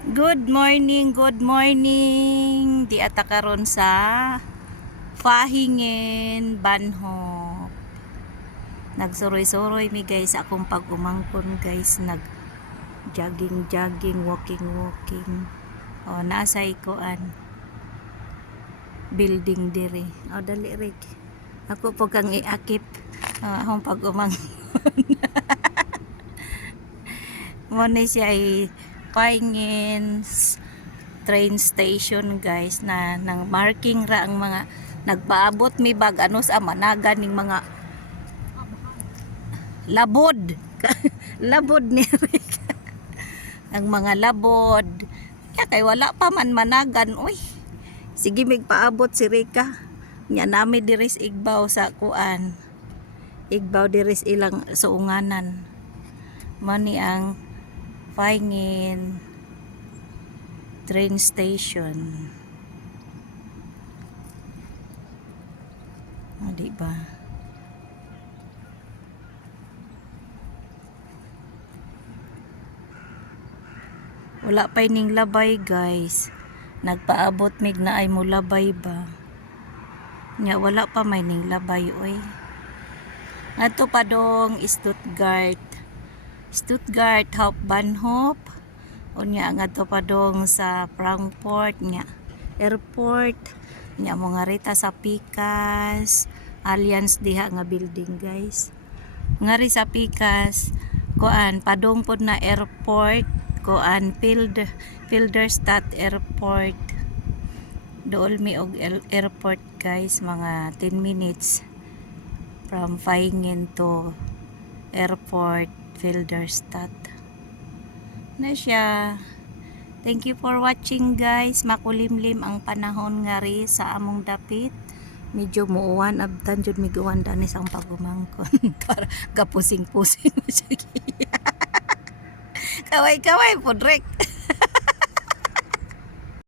Good morning, good morning. Di ata karon sa Fahingen, Banhop. Nagsuroy-suroy mi guys akong pag-umangkon guys, nag jogging, walking. O nasay koan building dire. O dali rig. Ako po kang iakip akong pag-umangkon. Mo na siya ay Fahingen train station guys, na nang marking ra ang mga nagpaabot mi bag ano sa managan ning mga labod. Labod ni Rick. Ang mga labod ya kay wala pa man managan. Uy, sige migpaabot si Rika nya nami diris Igbaw sa kuan, Igbaw diris ilang suunganan. Mani ang Fahingen train station. O, diba? Wala pa ning labay guys. Nagpaabot mig na ay mo labay ba. Nya wala pa may ning labay oy. Ato pa dong Stuttgart Hauptbahnhof. Unya nga to pa dong sa Frankfurt nya airport nya mo nga rita sa Pikas Allianz diha nga building guys. Ngari sa Pikas kuan padong pod na airport kuan Filderstadt Airport. Dool mi og airport guys, mga 10 minutes from Fahingen to airport Filderstadt na siya. Thank you for watching guys. Makulimlim ang panahon nga ri sa among dapit. Medyo muuwan abtan jud miguwan danis ang pagumangkon. Para kapusing-pusing mo siya. Kaway-kaway po Drek.